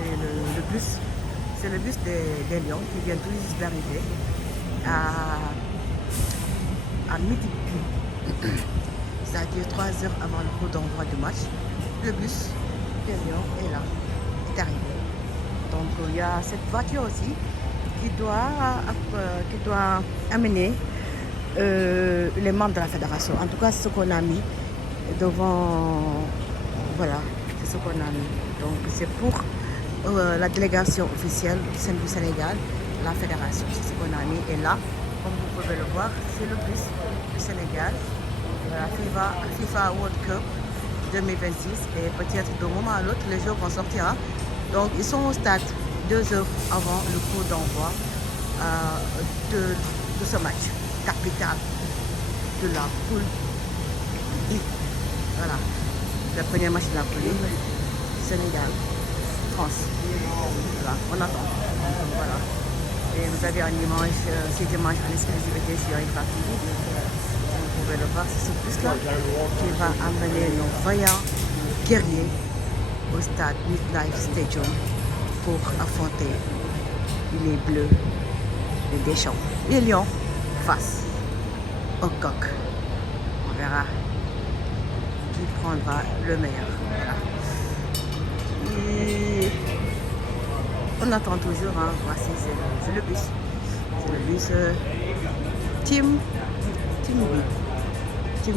c'est le bus. C'est le bus des Lions qui vient tout juste d'arriver à midi. C'est-à-dire 3 heures avant le coup d'envoi du match. Le bus des Lions est là, est arrivé. Donc il y a cette voiture aussi qui doit amener les membres de la fédération. En tout cas, c'est ce qu'on a mis devant. Voilà, c'est ce qu'on a mis. Donc c'est pour la délégation officielle du Sénégal, la fédération. C'est ce qu'on a mis. Et là, comme vous pouvez le voir, c'est le bus du Sénégal. La FIFA World Cup 2026. Et peut-être d'un moment à l'autre, les joueurs vont sortir. Hein. Donc ils sont au stade 2 heures avant le coup d'envoi de ce match capital de la poule I. Voilà, le premier match de la poule I, Sénégal, France. Voilà, on attend. Voilà. Et vous avez un image, ces images en exclusivité sur IFA TV. Vous pouvez le voir, c'est ce bus-là qui va amener nos vaillants guerriers au stade MetLife Stadium pour affronter les Bleus de Deschamps. Les Lions face au coq. On verra qui prendra le meilleur. Voilà. Et on attend toujours. Hein. Voici, c'est le bus. C'est le bus Team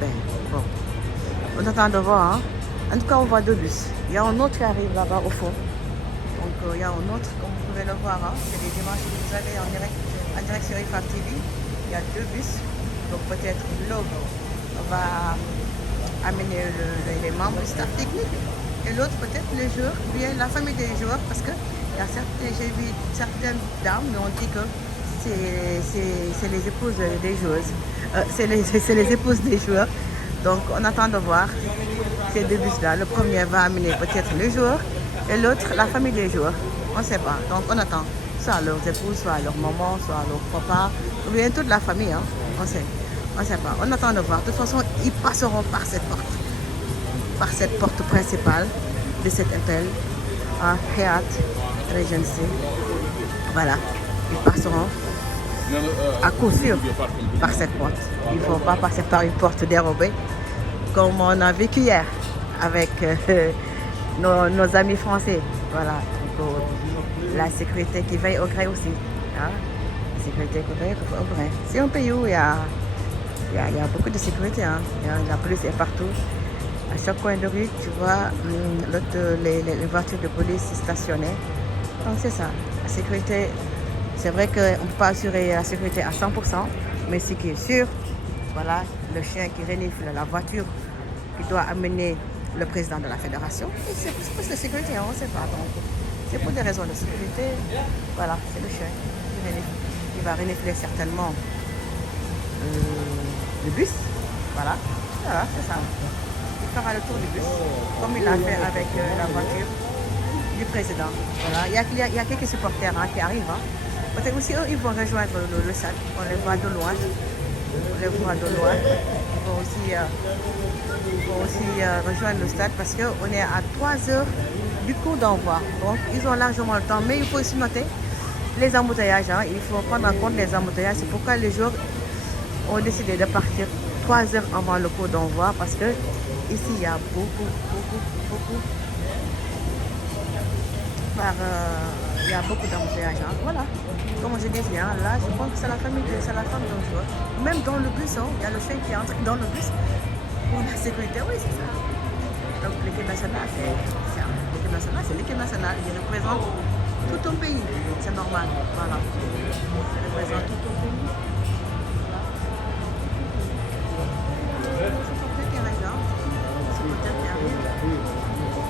B. Bon. On attend de voir. Hein. En tout cas, on voit 2 bus. Il y a un autre qui arrive là-bas au fond. Donc il y a un autre, comme vous pouvez le voir. Hein. C'est des images que vous avez en direct sur IFA TV. Il y a 2 bus. Donc peut-être l'autre va amener les membres du staff technique et l'autre peut-être les joueurs, ou bien la famille des joueurs, parce que j'ai vu certaines dames mais on dit que c'est les épouses des joueuses, c'est les épouses des joueurs. Donc on attend de voir ces 2 bus là. Le premier va amener peut-être les joueurs et l'autre la famille des joueurs, on ne sait pas. Donc on attend soit leurs épouses, soit leur maman, soit leur papa, ou bien toute la famille. Hein. On ne sait pas. On attend de voir. De toute façon, ils passeront par cette porte principale de cet hôtel à Hyatt Regency. Voilà. Ils passeront à coup sûr par cette porte. Il ne faut pas passer par une porte dérobée comme on a vécu hier avec nos amis français. Voilà. Donc, la sécurité qui veille au gré aussi. Hein? La sécurité qui veille au gré. C'est un pays où il y a beaucoup de sécurité. Hein? La police est partout. À chaque coin de rue, tu vois les voitures de police stationnées. Donc c'est ça. La sécurité, c'est vrai qu'on ne peut pas assurer la sécurité à 100%, mais ce qui est sûr, voilà, le chien qui renifle la voiture qui doit amener le président de la fédération. Et c'est plus de sécurité, hein, on ne sait pas. Donc, c'est pour des raisons de sécurité. Voilà, c'est le chien qui va renifler certainement le bus. Voilà, c'est ça. Il fera le tour du bus, comme il l'a fait avec la voiture du président. Voilà. Il y a quelques supporters qui arrivent. Hein. Peut-être aussi eux, ils vont rejoindre le stade. On les voit de loin. Ils vont aussi rejoindre le stade parce qu'on est à 3 heures du coup d'envoi. Donc ils ont largement le temps. Mais il faut aussi noter les embouteillages. Hein. Il faut prendre en compte les embouteillages. C'est pourquoi les joueurs ont décidé de partir 3 heures avant le coup d'envoi parce que ici il y a beaucoup il y a beaucoup d'embouteillages. Hein. Voilà. Comme je disais, hein, là je pense que c'est la femme d'un joueur. Même dans le bus, hein, il y a le chien qui entre dans le bus pour la sécurité. Oui, c'est ça. Donc l'équipe nationale, c'est l'équipe nationale. Il représente tout un pays. C'est normal. Voilà. Il représente tout un pays.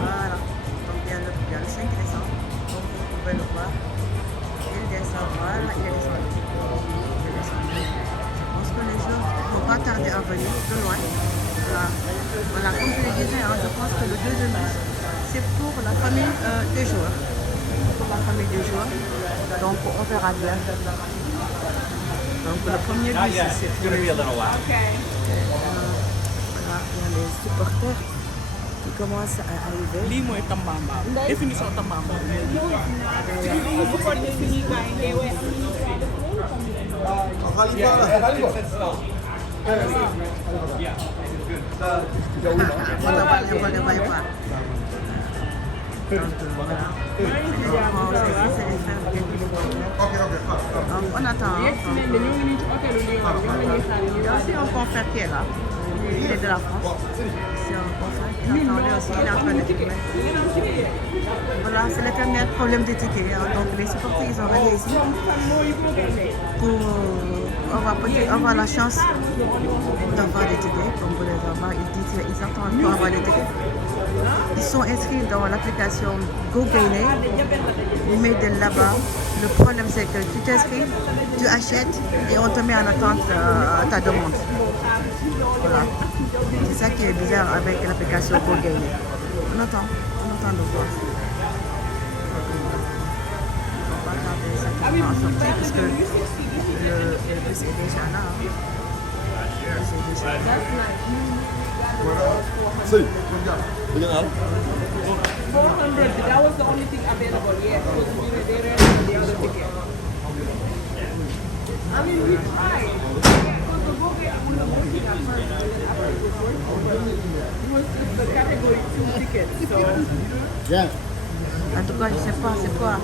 Voilà, donc il y a le chien qui descend, donc vous pouvez le voir, il descend, voilà, il est descendu. Je pense que les gens ne vont pas tarder à venir de loin. Voilà, comme je le disais, hein, je pense que le deuxième bus, c'est pour la famille des joueurs. Donc on verra bien. Donc le premier bus, c'est pour les... Voilà, il y a les supporters qui commence à arriver. lii mooy Tambamba définition Tambamba. On attend. Il y a aussi un confrère qui est là. Il est de la France. C'est un confrère qui attendait aussi. Il est en train de filmer. Voilà, c'est l'éternel problème des tickets. Donc les supporters, ils ont rallié ici pour avoir la chance d'avoir des tickets. Comme vous les avoir, ils attendent pour avoir des tickets. Ils sont inscrits dans l'application GoGainer, mais de là-bas, le problème c'est que tu t'inscris, tu achètes et on te met en attente ta demande. Voilà. C'est ça qui est bizarre avec l'application GoGainer. On attend de voir. On va regarder ça qui va en sortir parce que le bus est déjà là. See, look at 400, that was the only thing available. Yeah, because we were there and the other ticket. I mean, we tried. Because the book we were looking at first, and then after it was working, it was just the category 2 tickets. So. Yeah. En tout cas, je ne sais pas c'est quoi.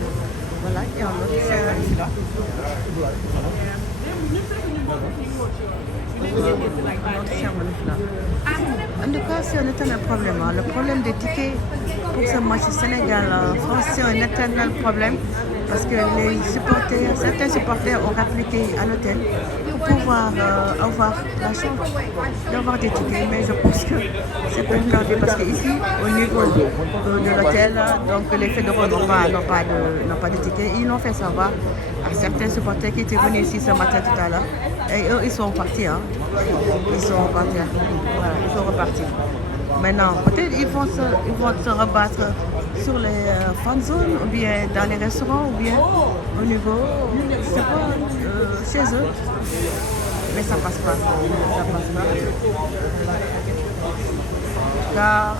Voilà, il y a un autre service là. En tout cas, c'est un éternel problème. Le problème des tickets pour ce match Sénégal-France, c'est un éternel problème parce que certains supporters ont appliqué à l'hôtel pour pouvoir avoir la chance d'avoir des tickets. Mais je pense que c'est pas perdu parce qu'ici, au niveau de l'hôtel, donc les fédéraux n'ont pas de tickets. Ils l'ont fait savoir à certains supporters qui étaient venus ici ce matin tout à l'heure. Et eux, ils sont partis. Ils sont partis. Voilà, ils sont repartis. Maintenant, peut-être ils vont se rebattre sur les fan zones, ou bien dans les restaurants, ou bien au niveau, je sais pas, chez eux. Mais ça passe pas. Ça passe pas. Car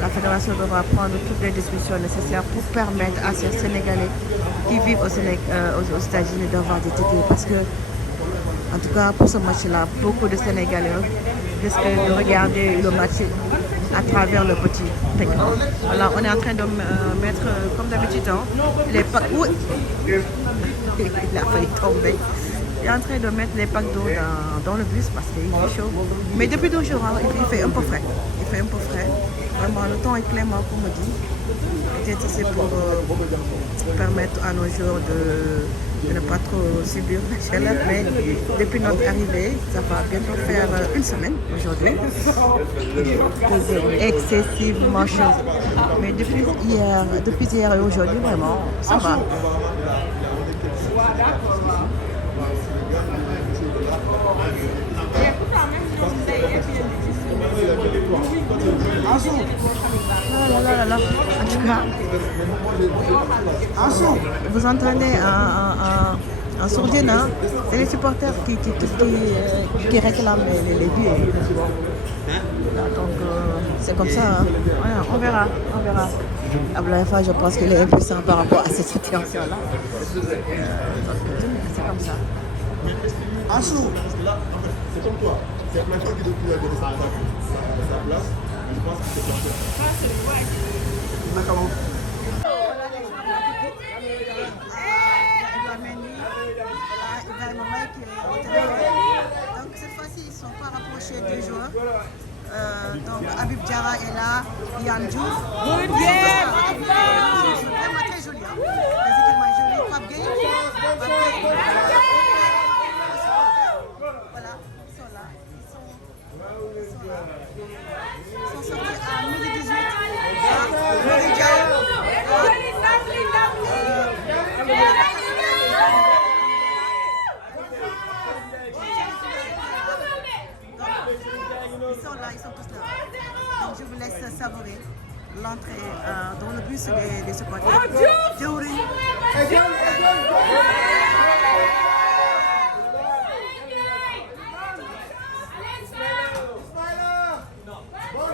la fédération devra prendre toutes les discussions nécessaires pour permettre à ces Sénégalais qui vivent aux États-Unis d'avoir des tickets. Parce que, en tout cas, pour ce match-là, beaucoup de Sénégalais risquent de regarder le match à travers le petit écran. Voilà, on est en train de mettre, comme d'habitude, les packs. Oui. Il a failli tomber. Il est en train de mettre les packs d'eau dans le bus parce qu'il fait chaud. Mais depuis 2 jours, il fait un peu frais. Il fait un peu frais. Vraiment, le temps est clément, comme on dit. Peut-être c'est pour permettre à nos joueurs de ne pas trop subir la chaleur. Mais depuis notre arrivée, ça va bientôt faire 1 semaine aujourd'hui. C'est excessivement chaud. Mais depuis hier et aujourd'hui, vraiment, ça va. Là. En tout cas, vous entendez un sourdine, c'est les supporters qui réclament les billets. Donc c'est comme ça, Voilà, on verra. Abdoulaye Faye, je pense qu'il est impuissant par rapport à cette situation-là. C'est comme ça. Assou, là, en fait, c'est comme toi. C'est la machine qui depuis de sa place. Je pense que c'est parfait. D'accord. Donc cette fois-ci, ils ne sont pas rapprochés des joueurs. Donc Habib Diarra est là, Yann Diouf. Good game! C'est vraiment très joli. Les équipements jolis. Pape Gueye. Voilà, ils sont là. Ils sont sortis à midi 18. Midi Diallo. Ils sont tous là. Donc je vous laisse savourer l'entrée dans le bus des supporters. Diouri. Bon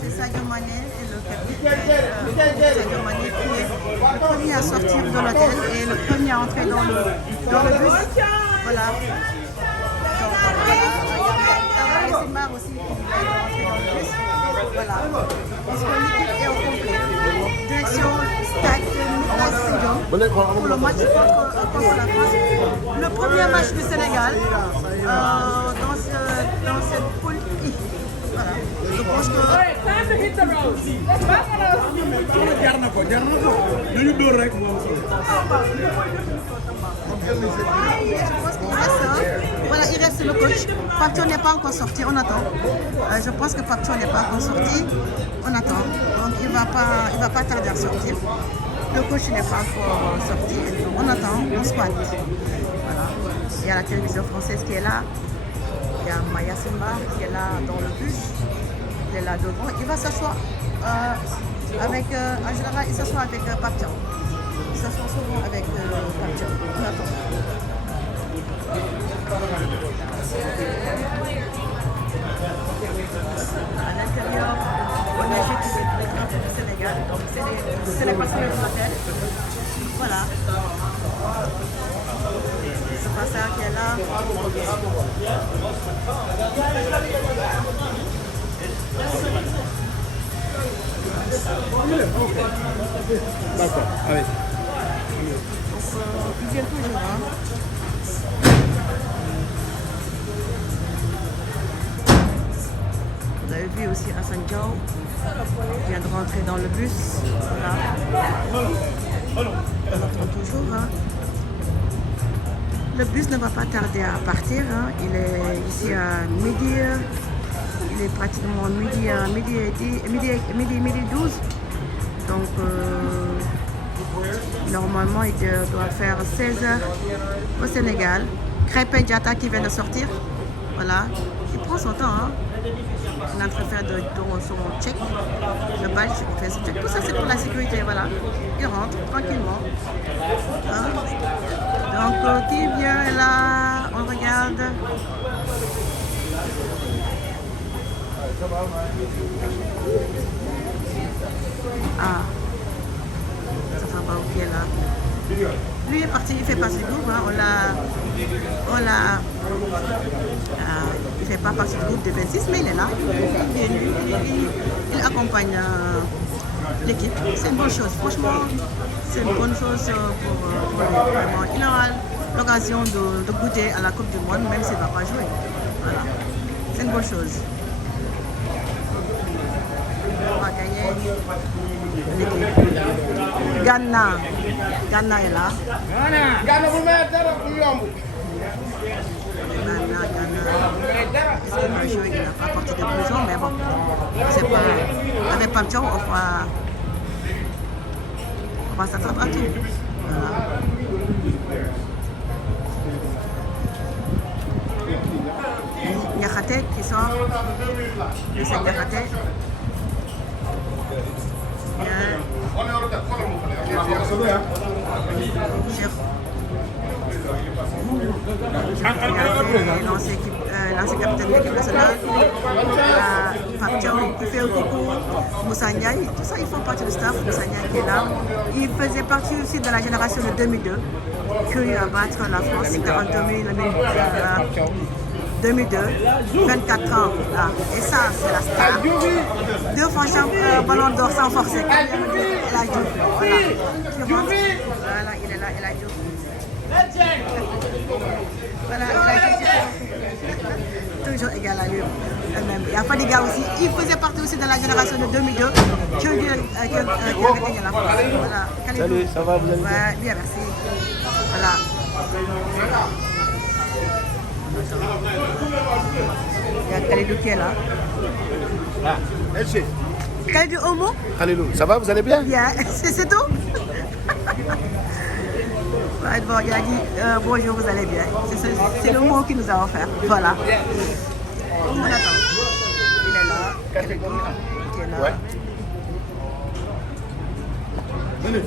C'est Sadio Mané et le capitaine Sadio Mané qui est le premier à sortir de l'hôtel et le premier à entrer dans le bus. Voilà. Donc voilà, et Simbar aussi qui est entré dans le bus. Voilà. Parce que l'équipe est au complet. Direction Stade Nicolas Stadium pour le match contre la France. Le premier match du Sénégal dans cette poule I. Voilà. Je pense que voilà, il reste le coach. Papito n'est pas encore sorti, on attend. Je pense que Papito n'est pas encore sorti, on attend. Donc il va pas tarder à sortir. Le coach n'est pas encore sorti, donc on attend, on squatte. Voilà. Il y a la télévision française qui est là. Il y a Maya Simba qui est là dans le bus. Il est là devant. Il va s'asseoir avec, en général, il s'assoit avec Papito. Il s'assoit souvent avec Papito. On attend. À l'intérieur, on a jeté les drapeaux du Sénégal. Donc c'est les personnes de l'hôtel. Voilà. C'est pas ça qui est là. D'accord, allez. Donc, ils viennent toujours. Hein. Vous avez vu aussi Hassan Diao qui vient de rentrer dans le bus. Voilà. On attend toujours. Hein. Le bus ne va pas tarder à partir. Hein. Il est ici à midi. Il est pratiquement midi 12. Donc normalement il doit faire 16h au Sénégal. Krépin Diatta qui vient de sortir. Voilà. Il prend son temps. Hein. Il est en train de faire son check. Le badge, il fait son check. Tout ça c'est pour la sécurité. Voilà. Il rentre tranquillement. Hein. Donc qui vient là, on regarde. Ah, ça fait pas ok là. Lui est parti, il fait partie du groupe. Hein. Il fait pas partie du groupe de 26, mais il est là. Il accompagne l'équipe. C'est une bonne chose. Franchement, c'est une bonne chose pour vraiment. Il aura l'occasion de goûter à la Coupe du Monde, même s'il ne va pas jouer. Voilà. C'est une bonne chose. On va gagner l'équipe. Ghana est là. Ghana. Est-ce qu'il va jouer? Il n'a pas porté de blouson, mais bon, c'est pas. Avec Papito, on va s'attendre à tout. Voilà. Niakhaté qui sort. Le c'est Niakhaté. L'ancien capitaine de l'équipe nationale, Papito, il fait un coucou, Moussa Ndiaye, tout ça ils font partie du staff, Moussa Ndiaye qui est là. Il faisait partie aussi de la génération de 2002 qui a eu à battre la France, c'était en 2002, 24 ans. Là. Et ça, c'est la star. 2 fois ballon d'or sans forcer. Il a Diouf. Voilà. Voilà, il est là, il a Diouf. Voilà, il a Diouf. Toujours égal à lui. Il y a Fadiga aussi. Il faisait partie aussi de la génération de 2002 qui a gagné la France. Voilà. Salut, ça va, vous allez bien? Ouais, bien, merci. Khalidou qui est là. Ah, LG. Khalidou Omo? Khalilou, ça va, vous allez bien? Bien, c'est tout? Ouais, bon, il a dit bonjour, vous allez bien. C'est le mot qu'il nous a offert. Voilà. On attend. Il est là. Khalidou qui est là. Ouais. Venez.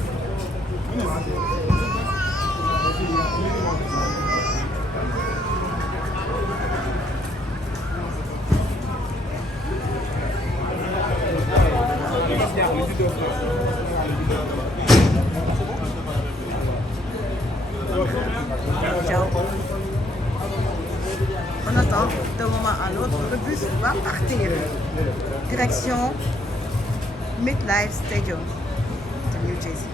Ciao. On attend d'un moment à l'autre, le bus va partir. Direction MetLife Stadium de New Jersey.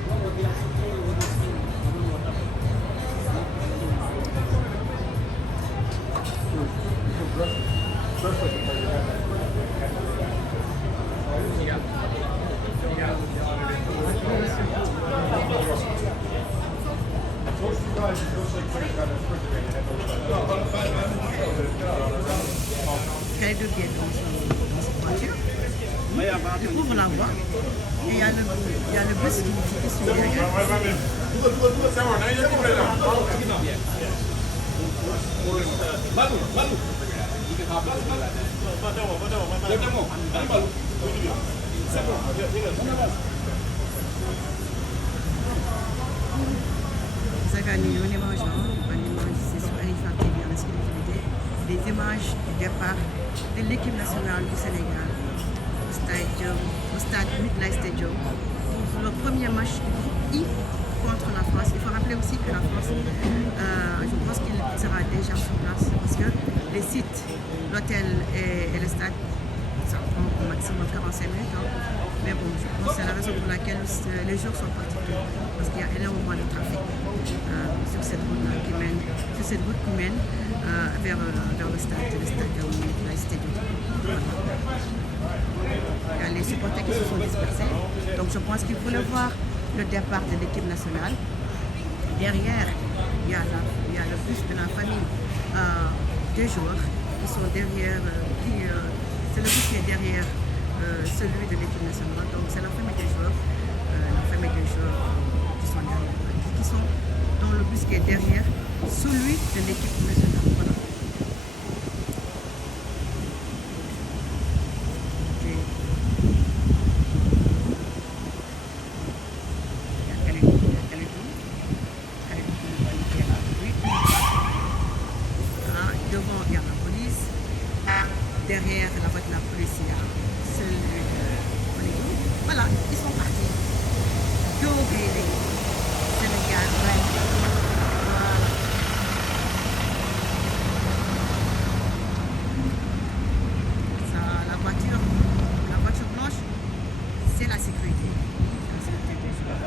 Khalidou qui est dans sa voiture. Il ouvre la voie et il y a le bus qui suit derrière. Zakani, on est mangeant, c'est sur Alifan TV en exclusivité, des images du départ de l'équipe nationale du Sénégal au stade MetLife Stadium pour le premier match I contre la France. Il faut rappeler aussi que la France, je pense qu'il sera déjà sur place parce que les sites, l'hôtel et le stade, ça prend au maximum 45 minutes. Hein. Mais bon, je pense que c'est la raison pour laquelle les jours sont partis tôt, parce qu'il y a énormément de trafic sur cette route qui mène, vers le stade MetLife Stadium. Il y a les supporters qui se sont dispersés, donc je pense qu'il voulaient voir le départ de l'équipe nationale. Derrière, il y a le bus de la famille des joueurs qui sont derrière, c'est le bus qui est derrière celui de l'équipe nationale. Donc c'est la famille des joueurs qui sont derrière, qui sont dans le bus qui est derrière celui de l'équipe nationale. Voilà. Devant, il y a la police. Derrière la voiture de la police, il y a celui de Hollywood. Voilà, ils sont partis. Go baby. Sénégal, ouais. Voilà. Ça, la voiture blanche, c'est la sécurité. La sécurité des joueurs.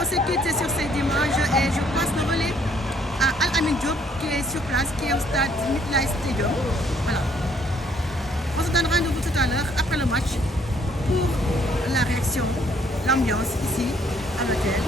On se quitte sur cette image et je passe le relais à Al-Amin Diop qui est sur place, qui est au stade MetLife Stadium. Voilà. On se donne rendez-vous tout à l'heure après le match pour la réaction, l'ambiance ici à l'hôtel.